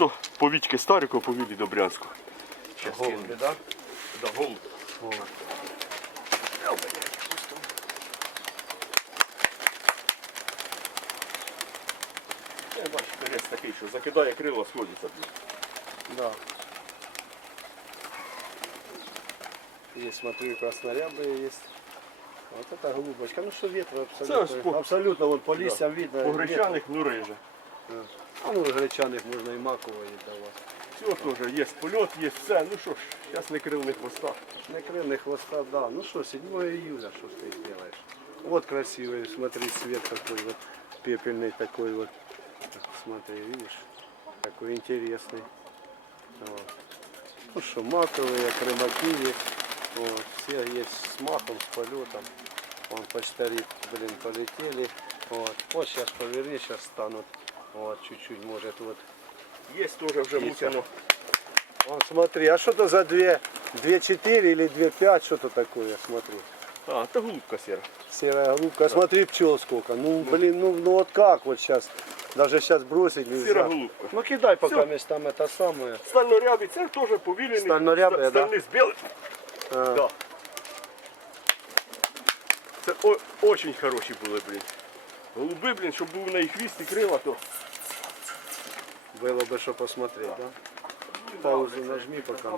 Просто по Вітьки Старику, по Вілі Добрянську. Кину. Голуби, да? Голуб. Я бачу, перець такий, що закидає крила, сходиться. Да. Есть, смотрю, краснорябые есть. Вот это голубочка. Ну что ветра абсолютно. Це по- Абсолютно вот по листьям видно. По ветра. гречаних, ну риже. А ну гречаних можно и макової давати. Все теж є польот, є все. Ну що ж, зараз не крил, не хвоста. Накрылный хвоста, да. Ну что, 7 июля, что ж ты сделаешь? Вот красивый, смотри, цвет какой вот, пепельный такой вот. Смотри, видишь, какой интересный. Вот. Ну что, маковые, кремативы, вот, все есть с махом, с полетом. Вон почтари, блин, полетели. Вот, вот сейчас поверни, сейчас станут. Вот, чуть-чуть, может, вот. Є теж вже Є. мусимо. Вон, смотри, а что это за 2, 2,4 или 2,5, что-то такое, смотри. А, та голубка сіра. Серая голубка. Смотри, пчел сколько. Ну, блин, ну, ну вот как вот сейчас. Даже сейчас бросить нельзя. Сіра голубка. Ну кидай пока Всё. вместе там это самое. Стальнорябі, це теж повілений. Стальнорябий, ста- да. Стальний з білим. А, Да. Це о, очень хороші були, блін. Голуби, блін, щоб був на їх хвіст і крила, то Было бы что посмотреть, да? Паузу нажми пока.